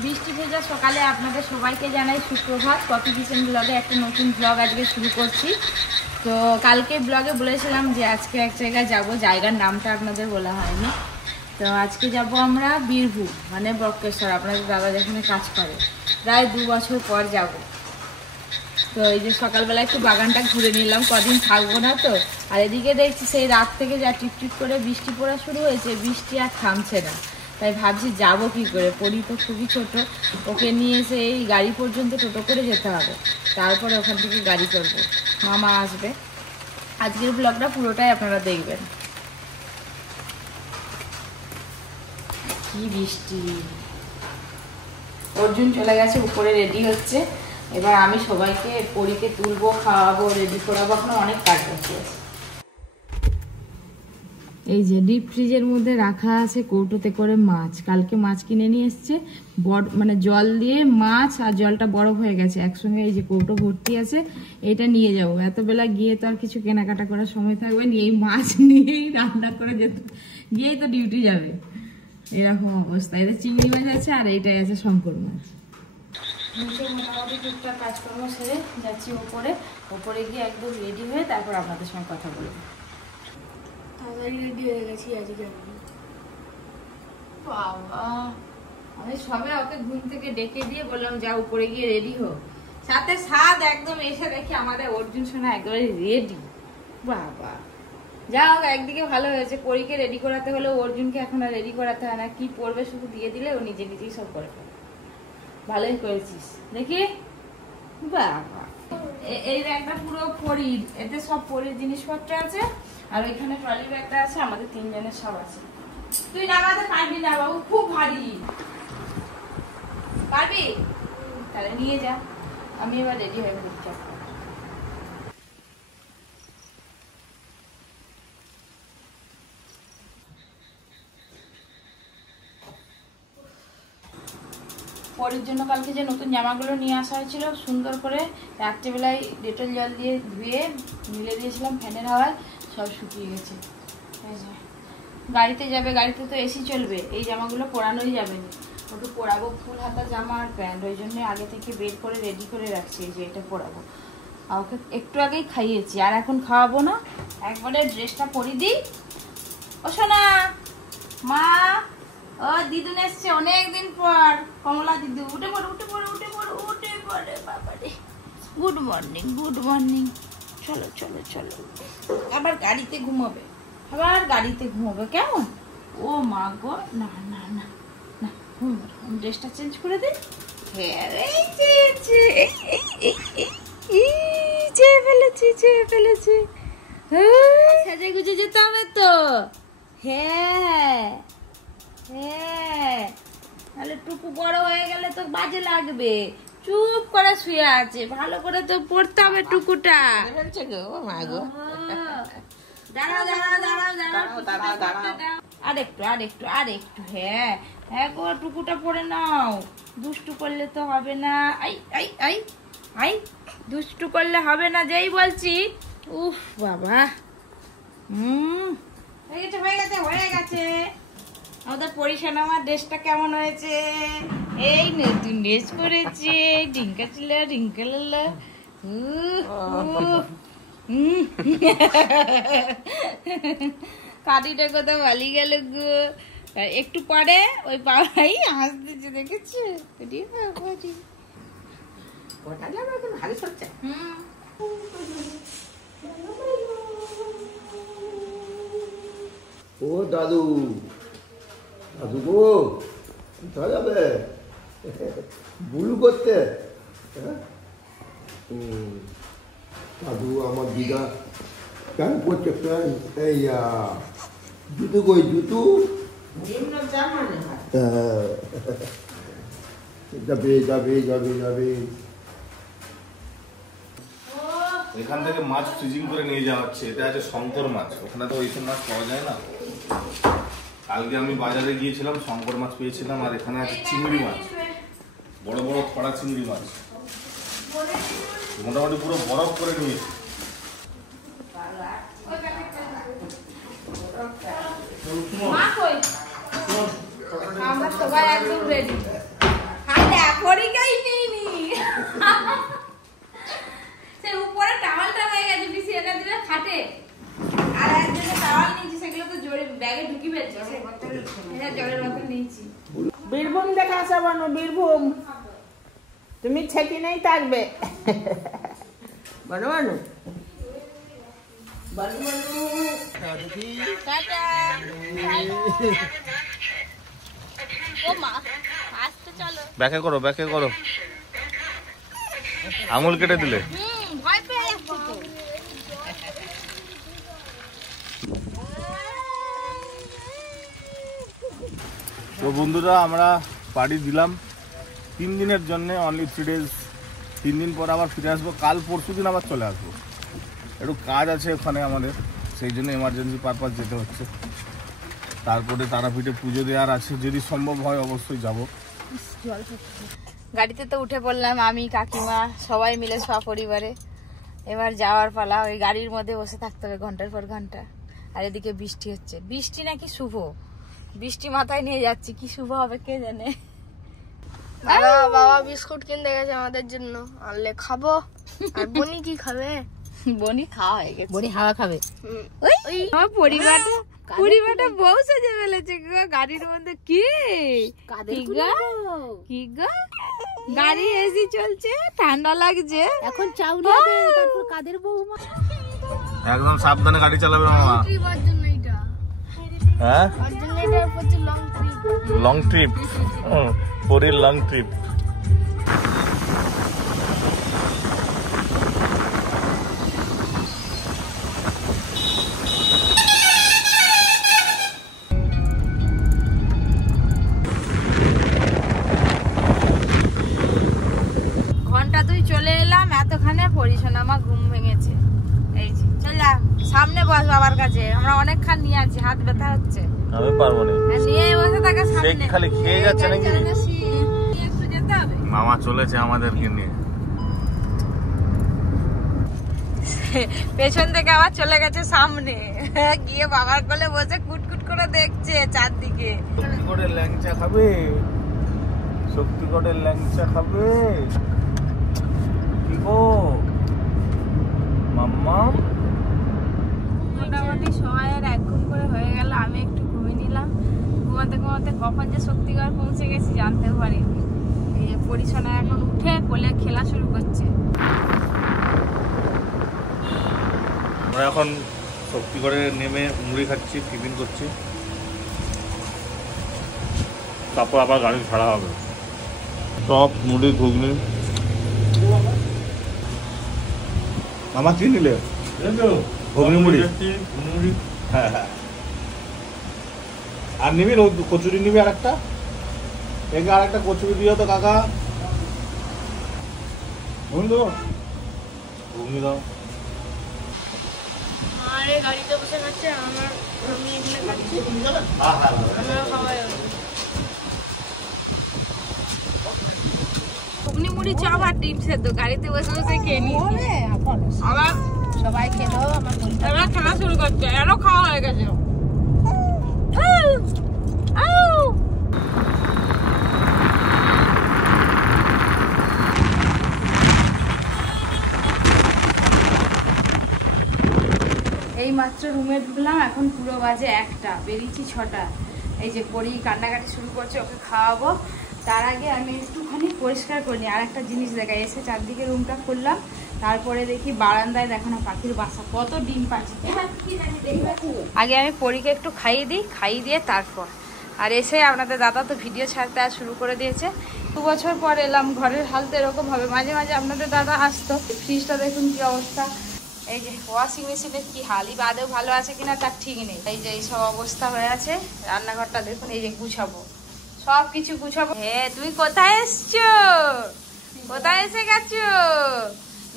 বৃষ্টি ভেজা সকালে আপনাদের সবাইকে জানাই সুপ্রভাত। কফি কিচেন ব্লগে একটা নতুন ব্লগ আজকে শুরু করছি। তো কালকে ব্লগে বলেছিলাম যে আজকে এক জায়গায় যাব, জায়গার নামটা আপনাদের বলা হয়নি। তো আজকে যাব আমরা বীরভূম, মানে বক্রেশ্বর, আপনাদের দাদা যেখানে কাজ করে। প্রায় 2 বছর পর যাব। তো এই যে সকালবেলা একটু বাগানটা ঘুরে নিলাম, কদিন থাকবো না তো। আর এদিকে দেখছি সেই রাত থেকে যা টিপটিপ করে বৃষ্টি পড়া শুরু হয়েছে, বৃষ্টি আর থামছে না। তাই ভাবছি যাবো কি করে, পরি তো খুবই ছোট, ওকে নিয়ে এসে এই গাড়ি পর্যন্ত টোটো করে যেতে হবে, তারপরে ওখান থেকে গাড়ি করবো, মামা আসবে। আজকের ব্লগটা পুরোটাই আপনারা দেখবেন। কি বৃষ্টি! অর্জুন চলে গেছে উপরে, রেডি হচ্ছে। এবার আমি সবাইকে পরীকে তুলবো, খাওয়াবো, রেডি করাবো। এখন অনেক কাজ বাকি আছে। এই যে ডিপ ফ্রিজের মধ্যে রাখা আছে কৌটোতে করে মাছ। কালকে মাছ কিনে নিয়ে এসছে, মানে জল দিয়ে মাছ আর জলটা বরফ হয়ে গেছে একসঙ্গে। এই যে কৌটো ভর্তি আছে, এটা নিয়ে যাবো। এত বেলা গিয়ে তো আর কিছু কেনাকাটা করার সময় থাকবে না, এই মাছ নিয়েই রান্না করে যেতে, গিয়েই তো ডিউটি যাবে। এরকম অবস্থা। এদের চিংড়ি মাছ আছে আর এইটাই আছে শঙ্কর মাছ। মোটামুটি টুকটাক কাজকর্ম সেরে যাচ্ছি ওপরে গিয়ে একদম রেডি হয়ে তারপর আপনাদের সঙ্গে কথা বলবো। তাড়াতাড়ি রেডি হয়ে গেছি আজকে। বাবা, আমি সবে ওকে ঘুম থেকে ডেকে দিয়ে বললাম যা উপরে গিয়ে রেডি হো, সাথে সাথ একদম এসে দেখি আমাদের অর্জুন সোনা একবারে রেডি। বাবা, যা হোক একদিকে ভালো হয়েছে, পরীকে রেডি করাতে হলে অর্জুনকে এখন আর রেডি করাতে হয় না। কি পড়বে শুধু দিয়ে দিলে ও নিজে নিজেই সব করে ফেলে। ভালোই করেছিস দেখি। বাবা, এই ব্যাগটা পুরো পরীর, এতে সব পরীর জিনিসপত্র আছে। আর ওইখানে ট্রলি ব্যাগটা আছে, আমাদের 3 জনের সব আছে। তুই নামাতে পারবি না বাবু, খুব ভারী। পারবি? তাহলে নিয়ে যা, আমি এবার রেডি হয়ে ঘুরছি। পরের জন্য কালকে যে নতুন জামাগুলো নিয়ে আসা হয়েছিল, সুন্দর করে রাত্রেবেলায় ডেটল জল দিয়ে ধুয়ে মিলে দিয়েছিলাম ফ্যানের হাওয়ায়, সব শুকিয়ে গেছে। গাড়িতে যাবে, গাড়িতে তো এসি চলবে, এই জামাগুলো পরানোই যাবে না। ওকে পরাবো ফুল হাতা জামা আর প্যান্ট, ওই জন্য আগে থেকে বের করে রেডি করে রাখছি যে এটা পরাবো। আর ওকে একটু আগেই খাইয়েছি, আর এখন খাওয়াবো না, একবারে ড্রেসটা পরিয়ে দিই। ও সোনা, মা, ও দিদুন এসছে অনেকদিন পর, কমলা দিদু। উঠে পড়ে বাবা রে। Good morning, good morning. চলো চলো চলো, আবার গাড়িতে ঘুমাবে, কেমন? ও মা গো, না না না না, ড্রেসটা চেঞ্জ করে দে। হ্যাঁ ফেলেছি। সাজে গুজে যেতে হবে তো। হ্যাঁ, তাহলে টুকু বড় হয়ে গেলে তো বাজে লাগবে। চুপ করে শুয়ে আছে, ভালো করে তো পড়তে হবে টুকুটা। আরেকটু হ্যাঁ গো, টুকুটা পড়ে নাও। দুষ্টু করলে তো হবে না। দুষ্টু করলে হবে না, যেই বলছি। উফ বাবা, হয়ে গেছে। আমাদের পরিশোনা, আমার ড্রেসটা কেমন হয়েছে? এই নতুন ড্রেস পরেছে, রিঙ্কেল। কাটিটা কোথাও ভালি গেল গো। একটু পরে ওই পাড়াই হাসতেছে, দেখেছি? ও দাদু, দাদু গো, কোথায় যাবে? বুলু করতে? দাদু, আমার দিদা প্যান্ট করছে, প্যান্ট। এই জুতো কই, জুতো? যাবে। এখান থেকে মাছ ফ্রিজিং করে নিয়ে যাওয়া হচ্ছে। এটা আছে শঙ্কর মাছ, ওখানে তো ওইসব মাছ পাওয়া যায় না। কালকে আমি বাজারে গিয়েছিলাম, শঙ্কর মাছ পেয়েছিলাম। আর এখানে আছে চিংড়ি মাছ, বড় বড় খড়া চিংড়ি মাছ, মোটামুটি পুরো বরফ করে নিয়েছে। আমরা সবাই একদম রেডি। পরীক্ষাই নিইনি। সে উপরে টাওয়ালটা হয়ে গেছে, পিসি এটা দিলে খাটে। আর একজনে টাওয়াল নিয়েছি, সেগুলো তো জোরে ব্যাগে ঢুকি ফেলছে। এটা জলের বোতল নিয়েছি। বীরভূম দেখা আসা বানো, বীরভূম তুমি ঠেকি নেই থাকবে। বানো বানো বানো টাটা। ও মা, আসতে চলো। ব্যাকে করো, ব্যাকে করো। আঙুল কেটে দিলে। ভয় পেয়ে যাচ্ছি তো। তো বন্ধুরা, আমরা পাড়ি দিলাম 3 দিনের জন্য, অনলি 3 ডেজ। 3 দিন পর আবার ফিরে আসবো। কাল পরশু দিন আবার চলে আসবো। একটু কাজ আছে ওখানে আমাদের, সেই জন্য এমার্জেন্সি পারপাস যেতে হচ্ছে। তারপরে তারাপীঠে পুজো দেওয়ার আছে, যদি সম্ভব হয় অবশ্যই যাব। গাড়িতে তো উঠে পড়লাম, আমি কাকিমা সবাই মিলে সপরিবারে। এবার যাওয়ার পালা। ওই গাড়ির মধ্যে বসে থাকতে হবে ঘন্টার পর ঘন্টা। আর এদিকে বৃষ্টি হচ্ছে। বৃষ্টি নাকি শুভ, বৃষ্টি মাথায় নিয়ে যাচ্ছি, কি শুভ হবে কে জানে। বাবা বিস্কুট কিনতে গেছে আমাদের জন্য, আনলে খাবো। আর বনি কি খাবে? বনি খাওয়া হয়ে গেছে। বনি হাওয়া খাবে। ওই আমার পরিবারটা বউ সেজে ফেলেছে গো গাড়ির মধ্যে। কি গো গাড়ি এসি চলছে, ঠান্ডা লাগছে এখন চাউরিয়াতে, তারপর কাদের বৌমা। একদম সাবধানে গাড়ি চালাবে মামা। ট্রিপের জন্য এটা, হ্যাঁ, ওর জন্য এটা হচ্ছে লং ট্রিপ। লং ট্রিপ, পরের লং ট্রিপ। ঘন্টা 2 চলে এলাম, এতখানে পরিশোনা আমার ঘুম ভেঙেছে। এই যে চললাম, সামনে বস বাবার কাছে। আমরা অনেকক্ষণ নিয়ে আছি, হাত ব্যথা হচ্ছে। আমি পারবো না, নিয়ে বসে থাকা সামনে। খালি খেয়ে যাচ্ছে নাকি? একটু যেতে হবে। মামা চলেছে আমাদেরকে নিয়ে। পেছন থেকে আবার চলে গেছে সামনে, গিয়ে বাবার কোলে বসে কুটকুট করে দেখছে চারদিকে। শক্তিগড়ের ল্যাংচা খাবে, শক্তিগড়ের ল্যাংচা খাবে। কি গো মাম্মা? মোটামুটি সময়ের 1 ঘুম করে হয়ে গেল। আমি একটু ঘুমিয়ে নিলাম। ঘুমাতে ঘুমাতে কখন যে শক্তিগড় পৌঁছে গেছি জানতেও পারিনি। এই যে পরিশোনা এখন উঠে কোলে খেলা শুরু করছে। আমরা এখন শক্তিগড়ে নেমে মুড়ি খাচ্ছি, টিফিন করছি, তারপর আবার গাড়ি ছাড়া হবে। চপ, মুড়ি, ঘুগনি। মামা কি নিলে? ঘুগনি মুড়ি। হ্যাঁ হ্যাঁ। আর নিবি কচুরি, নিবি আর একটা? একে আর একটা কচুরি দিও তো কাকা। ঘুগনি দাও। আরে গাড়িতে বসে খাচ্ছে, আমি এখানে খাচ্ছি। আমরা খাওয়াই ঘুগনি মুড়ি, চপ আর ডিম সেদ্ধ গাড়িতে বসে বসে খেয়ে নিয়েছি। আবার সবাই খেলো, আমার এবার খেলা শুরু করছে। এরও খাওয়া হয়ে গেছে। এই মাত্র রুমে ঢুকলাম, এখন পুরো বাজে 1টা, বেরিয়েছি 6টা। এই যে পরি কান্নাকাটি শুরু করছে, ওকে খাওয়াবো। তার আগে আমি একটুখানি পরিষ্কার করিনি। আর একটা জিনিস দেখা, এসে চারদিকে রুমটা খুললাম, তারপরে দেখি বারান্দায় দেখানো পাখির বাসা, কত ডিম পাচ্ছে। আগে আমি পরীকে একটু খাইয়ে দিই, খাইয়ে দিয়ে তারপর। আর এসে আপনাদের দাদা তো ভিডিও ছাড়তে আর শুরু করে দিয়েছে। 2 বছর পর এলাম, ঘরের হাল তো এরকম হবে। মাঝে মাঝে আপনাদের দাদা আসতো। ফ্রিজটা দেখুন কি অবস্থা। এই যে ওয়াশিং মেশিনের কি হাল, এই বাদেও ভালো আছে কিনা তার ঠিক নেই। এই যে এইসব অবস্থা হয়ে আছে। রান্নাঘরটা দেখুন, এই যে গুছাবো, সব কিছু গুছাবো। হ্যাঁ, তুমি কোথায় এসছো? কোথায় এসে গেছো?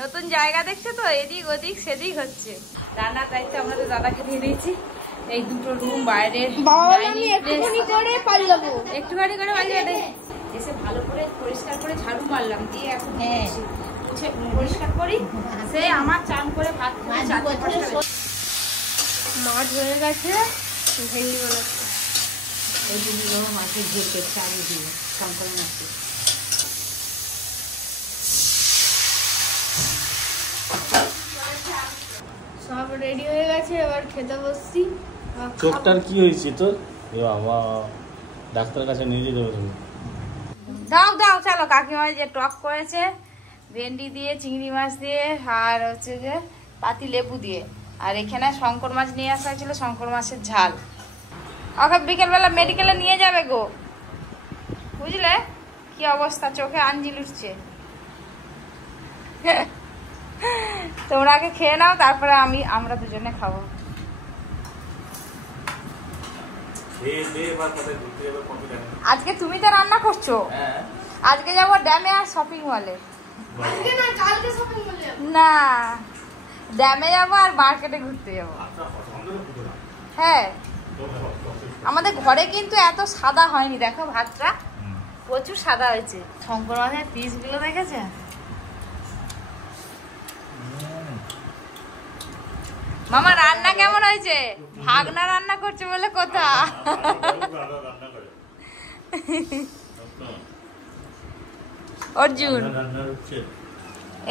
নতুন জায়গা দেখছো তো, এদিক ওদিক সেদিক হচ্ছে। রান্নার দায়িত্ব আমাদের দাদাকে দিয়ে দিয়েছি। এই 2টো রুম, বাইরের একটুখানি করে পাল্লাবো, একটুখানি করে বাজে এসে ভালো করে পরিষ্কার করে ঝাড়ু মারলাম, দিয়ে এখন পরিষ্কার করি। সে আমার চান করে ভাত মাছ হয়ে গেছে, ভেঙে বানাচ্ছে। মাছের ঝোল করছে আলু দিয়ে, শঙ্কর মাছের। সব রেডি হয়ে গেছে, এবার খেতে বসছি। চোখটার কি হয়েছে তোর? এ বাবা, ডাক্তারের কাছে নিয়ে যেতে হবে। দাও দাও, চলো। কাকিমা যে টক করেছে ভেন্ডি দিয়ে, চিংড়ি মাছ দিয়ে, আর হচ্ছে যে পাতি লেবু দিয়ে, আর এখানে শঙ্কর মাছ নিয়ে আসা হয়েছিল, শঙ্কর মাছের ঝাল। ওকে বিকেলবেলা মেডিকেলে নিয়ে যাবে গো, বুঝলে? কি অবস্থা, চোখে আঞ্জিল উঠছে। তোমরা আগে খেয়ে নাও, তারপরে আমরা দুজনে খাবো। আজকে তুমি তো রান্না করছো? আজকে যাবো ড্যামে আর শপিং মলে। না, ড্যামে যাবো আর মার্কেটে ঘুরতে যাবো। হ্যাঁ, আমাদের ঘরে কিন্তু এত সাদা হয়নি, দেখো ভাতটা প্রচুর সাদা হয়েছে। শঙ্কর মাছের পিস গুলো দেখেছে? মামা রান্না কেমন হয়েছে? ভাগনা রান্না করছে বলে কথা। অর্জুন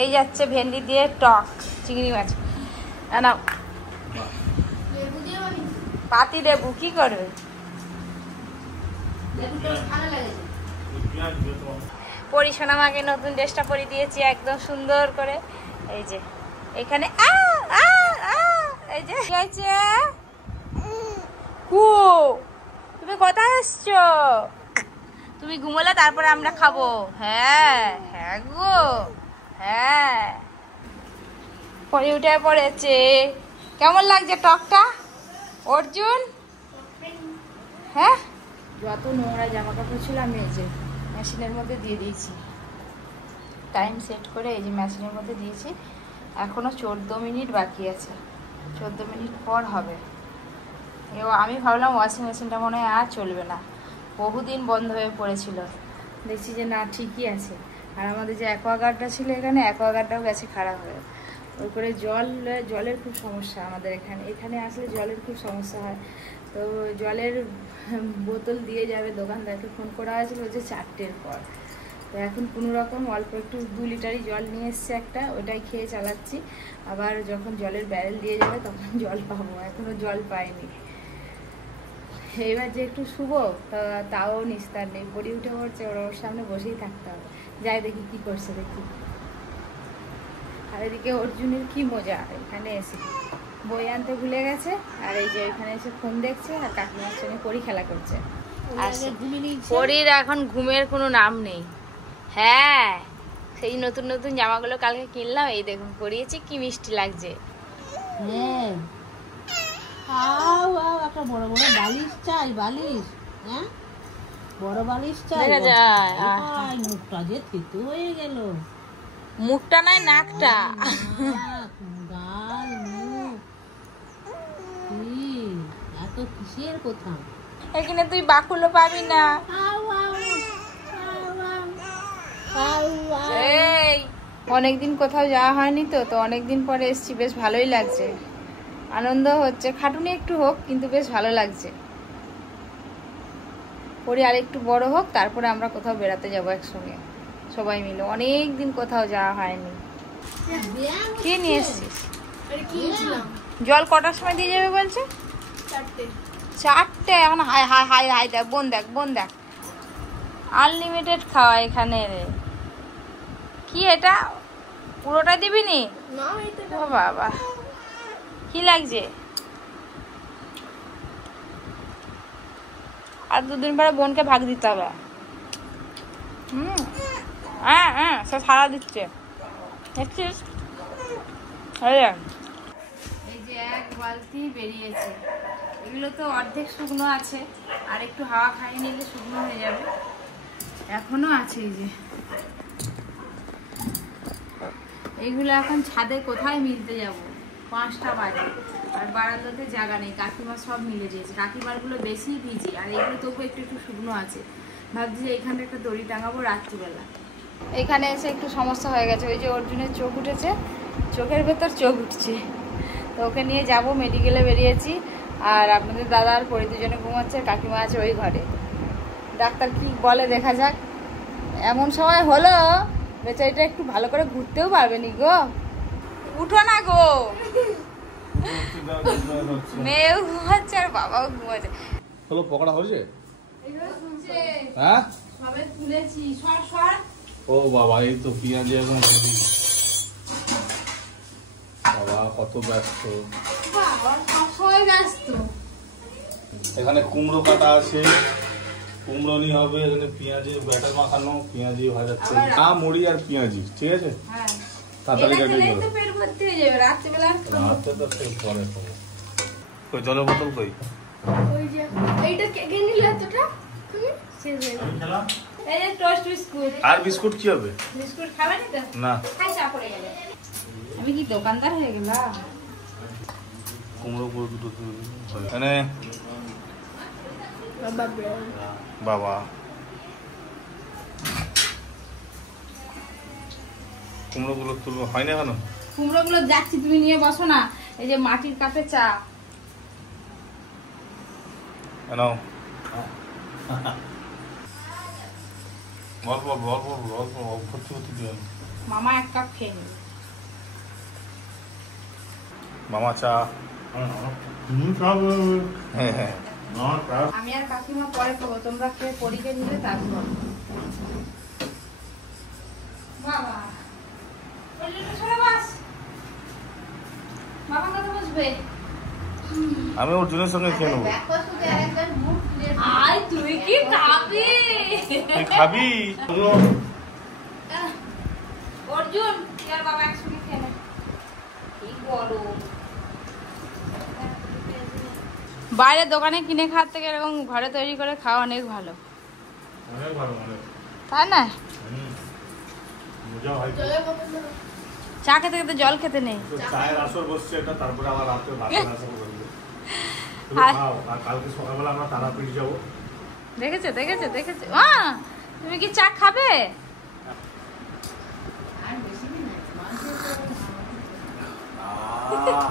এই যাচ্ছে ভেন্ডি দিয়ে টক চিংড়ি মাছ। না পাতি লেবু কি করবে? পরিশোনা মাকে নতুন ড্রেসটা পরিয়ে দিয়েছি একদম সুন্দর করে। এই যে এখানে এই যে হয়েছে। তুমি কোথায় এসছো? তুমি ঘুমোলে তারপরে আমরা খাবো। হ্যাঁ হ্যাঁ গো, হ্যাঁ। পরে উঠে পড়েছে। কেমন লাগছে টকটা অর্জুন? হ্যাঁ, যত নোংরা জামা কাপড় ছিল আমি এই যে মেশিনের মধ্যে দিয়ে দিয়েছি, টাইম সেট করে এই যে মেশিনের মধ্যে দিয়েছি। এখনো 14 মিনিট বাকি আছে, 14 মিনিট পর হবে। এবার আমি ভাবলাম ওয়াশিং মেশিনটা মনে হয় আর চলবে না, বহুদিন বন্ধ হয়ে পড়েছিল। দেখছি যে না, ঠিকই আছে। আর আমাদের যে অ্যাকোয়াগার্ডটা ছিল এখানে, অ্যাকোয়াগার্ডটাও গেছে খারাপ হয়ে। ওই করে জলের খুব সমস্যা আমাদের এখানে আসলে জলের খুব সমস্যা হয়। তো জলের বোতল দিয়ে যাবে, দোকানদারকে ফোন করা হয়েছিল যে 4টের পর। তো এখন কোনো রকম অল্প একটু 2 লিটারই জল নিয়ে এসছে একটা, ওটাই খেয়ে চালাচ্ছি। আবার যখন জলের ব্যারেল দিয়ে যাবে তখন জল পাবো, এখনও জল পাইনি। এইবার যে একটু শুভ, তাও নিস্তার নেই, পড়ি উঠে পড়ছে, ওর সামনে বসেই থাকতে হবে। যাই দেখি কি করছে, দেখি। আর এদিকে অর্জুনের কি মজা, এখানে এসে বই আনতে ভুলে গেছে, আর এই যে এখানে এসে ফোন দেখছে, আর কাকিমার সঙ্গে পরি খেলা করছে। পরির এখন ঘুমের কোনো নাম নেই। হ্যাঁ, সেই নতুন নতুন জামাগুলো কালকে কিনলাম, এই দেখুন পরিয়েছি, কি মিষ্টি লাগছে। হ্যাঁ, একটা বড় বড় বালিশ চাই, বালিশ। হ্যাঁ, বড় বালিশ চাই। দেখা যায় মুখটা যে থেতো হয়ে গেল। মুখটা নাই, নাকটা। গাল, মুখ, এত কিসের কথা? এখানে তুই বাকুলো পাবি না। এই অনেকদিন কোথাও যাওয়া হয়নি, তো অনেকদিন পরে এসছি, বেশ ভালোই লাগছে, আনন্দ হচ্ছে। খাটুনি একটু হোক, কিন্তু বেশ ভালো লাগছে। পরে আর একটু বড় হোক, তারপরে আমরা কোথাও বেড়াতে যাবো একসঙ্গে সবাই মিলে। অনেক দিন কোথাও যাওয়া হয়নি। কি নিয়ে এসছিস? জল কটার সময় দিয়ে যাবে বলছে? 4টে। এখন হাই হাই হাই হাই, দেখ বোন, দেখ বোন, দেখ আনলিমিটেড খাওয়া এখানে। কি এটা পুরোটা দিবি নি? ও বাবা, কি লাগছে? আর 2 দিন পরে বোনকে ভাগ দিতে হবে। হ্যাঁ হ্যাঁ, সব সারা দিচ্ছে, দেখছিস? এই যে 1 বালতি বেরিয়েছে, এগুলো তো অর্ধেক শুকনো আছে, আর একটু হাওয়া খাইয়ে নিলে শুকনো হয়ে যাবে। এখনো আছে এই যে, এইগুলো এখন ছাদে কোথায় মিলতে যাব? 5টা বাজে, আর বারান্দাতে জায়গা নেই। কাকিমা সব মিলে দিয়েছে, কাকিমারগুলো বেশি ভিজে, আর এগুলো তবু একটু একটু শুকনো আছে। ভাবছি যে এখানে একটা দড়ি টাঙাবো রাত্রিবেলা। এখানে এসে একটু সমস্যা হয়ে গেছে, ওই যে অর্জুনের চোখ উঠেছে, চোখের ভেতর চোখ উঠছে, তো ওকে নিয়ে যাব, মেডিকেলে বেরিয়েছি। আর আপনাদের দাদা আর পরি দুজনে ঘুমাচ্ছে, কাকিমা আছে ওই ঘরে। ডাক্তার কি বলে দেখা যাক। এমন সময় হলো বেচারিটা একটু ভালো করে ঘুরতেও পারবে নি গো। উঠো না গো, মেয়েও ঘুমাচ্ছে আর বাবাও ঘুমাচ্ছে। হলো পকোড়া হয়েছে? হ্যাঁ সবে তুলেছি, সর সর। ও বাবা, এই তো পেঁয়াজি এখন বাবা কত ব্যস্ত। বাবা সবসময় ব্যস্ত। এখানে কুমড়ো কাটা আছে, কুমড়ো নিয়ে হবে, এখানে পেঁয়াজি ব্যাটার মাখানো, পেঁয়াজি ভাজাচ্ছে, মুড়ি আর পেঁয়াজি, ঠিক আছে? হ্যাঁ, তাড়াতাড়ি এটা কাটি খেলেই করো। তো পেট ভর্তি হয়ে যাবে রাত্রিবেলা। রাতে তো সেই পরে খাবো। কই জলের বোতল কই? ওই যে এইটা কে নিলে এতটা তুমি শেষ হয়ে গেল। এই যে টোস্ট বিস্কুট। আর বিস্কুট কি হবে? বিস্কুট খাবে না তো? না। খাই চা পড়ে গেলে। আমি কি দোকানদার হয়ে গেলাম? কুমড়ো পুরো দুটো এখানে বাবা কুমড়ো গুলো তুলবো, হয় না কেন? কুমড়ো গুলো যাচ্ছি, তুমি নিয়ে বসো না। এই যে মাটির কাপে চা। নাও অল্প অল্প অল্প অল্প ভর্তি ভর্তি দিবেন। মামা এক কাপ খেয়ে নেবে। মামা চা। হ্যাঁ হ্যাঁ আমি আর কাকিমা পরে খাবো, তোমরা খেয়ে পরীক্ষা নিলে তারপর। বাবা সরে বস, বাবা কথা বসবে। আমি অর্জুনের সঙ্গে খেয়ে নেবো। আয় তুই কি খাবি? তুই খাবি? অর্জুন আর বাবা একসঙ্গে খেয়ে নেবে। কি গরম। বাইরের দোকানে কিনে খাওয়ার থেকে এরকম ঘরে তৈরি করে খাওয়া অনেক ভালো, অনেক ভালো, অনেক তাই না? মজা হয়। চা খেতে খেতে জল খেতে নেই। চায়ের আসর বসছে এটা, তারপরে আবার রাতে ভাতের আসর করবে। আর কালকে সকালবেলা আমরা তারাপীঠ যাবো। দেখেছো দেখেছো দেখেছো, তুমি কি চা খাবে? আহ